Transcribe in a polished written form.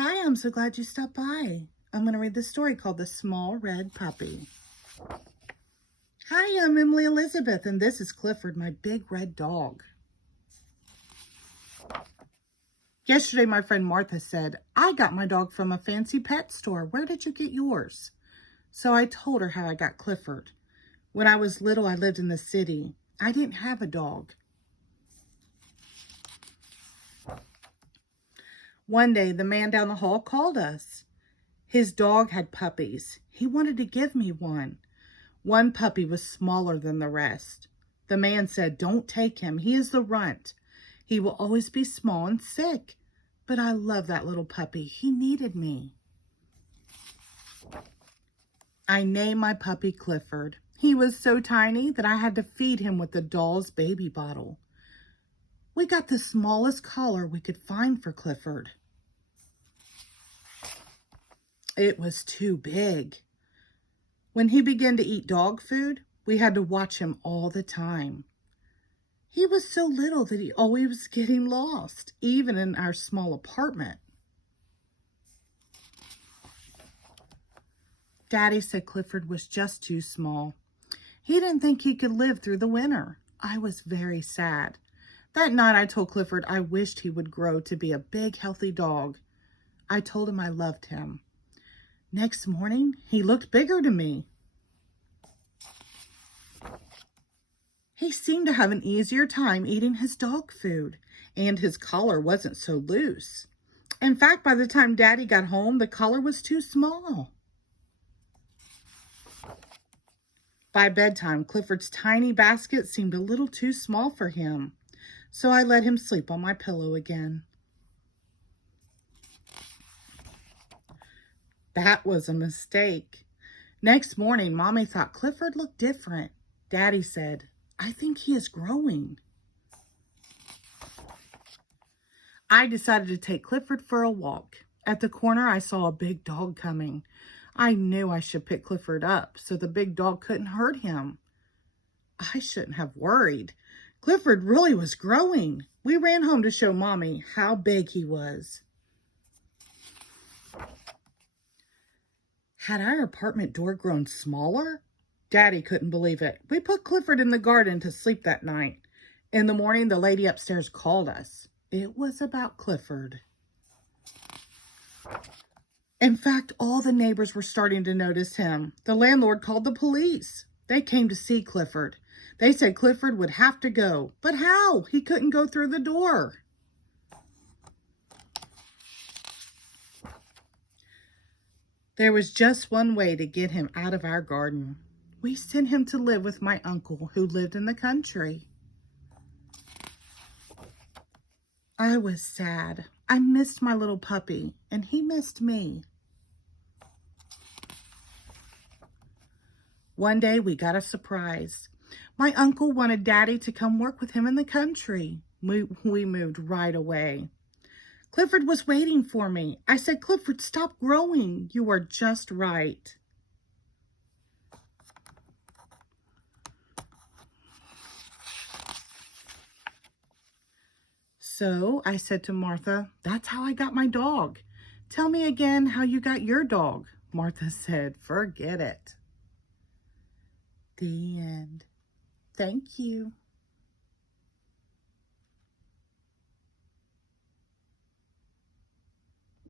Hi, I'm so glad you stopped by. I'm going to read this story called The Small Red Puppy. Hi, I'm Emily Elizabeth, and this is Clifford, my big red dog. Yesterday, my friend Martha said, I got my dog from a fancy pet store. Where did you get yours? So I told her how I got Clifford. When I was little, I lived in the city. I didn't have a dog. One day, the man down the hall called us. His dog had puppies. He wanted to give me one. One puppy was smaller than the rest. The man said, don't take him. He is the runt. He will always be small and sick. But I love that little puppy. He needed me. I named my puppy Clifford. He was so tiny that I had to feed him with the doll's baby bottle. We got the smallest collar we could find for Clifford. It was too big. When he began to eat dog food, we had to watch him all the time. He was so little that he always was getting lost, even in our small apartment. Daddy said Clifford was just too small. He didn't think he could live through the winter. I was very sad. That night I told Clifford I wished he would grow to be a big, healthy dog. I told him I loved him. Next morning, he looked bigger to me. He seemed to have an easier time eating his dog food, and his collar wasn't so loose. In fact, by the time Daddy got home, the collar was too small. By bedtime, Clifford's tiny basket seemed a little too small for him, so I let him sleep on my pillow again. That was a mistake. Next morning, Mommy thought Clifford looked different. Daddy said, I think he is growing. I decided to take Clifford for a walk. At the corner, I saw a big dog coming. I knew I should pick Clifford up so the big dog couldn't hurt him. I shouldn't have worried. Clifford really was growing. We ran home to show Mommy how big he was. Had our apartment door grown smaller? Daddy couldn't believe it. We put Clifford in the garden to sleep that night. In the morning, the lady upstairs called us. It was about Clifford. In fact, all the neighbors were starting to notice him. The landlord called the police. They came to see Clifford. They said Clifford would have to go. But how? He couldn't go through the door. There was just one way to get him out of our garden. We sent him to live with my uncle who lived in the country. I was sad. I missed my little puppy, and he missed me. One day we got a surprise. My uncle wanted Daddy to come work with him in the country. We moved right away. Clifford was waiting for me. I said, Clifford, stop growing. You are just right. So I said to Martha, that's how I got my dog. Tell me again how you got your dog. Martha said, forget it. The end. Thank you.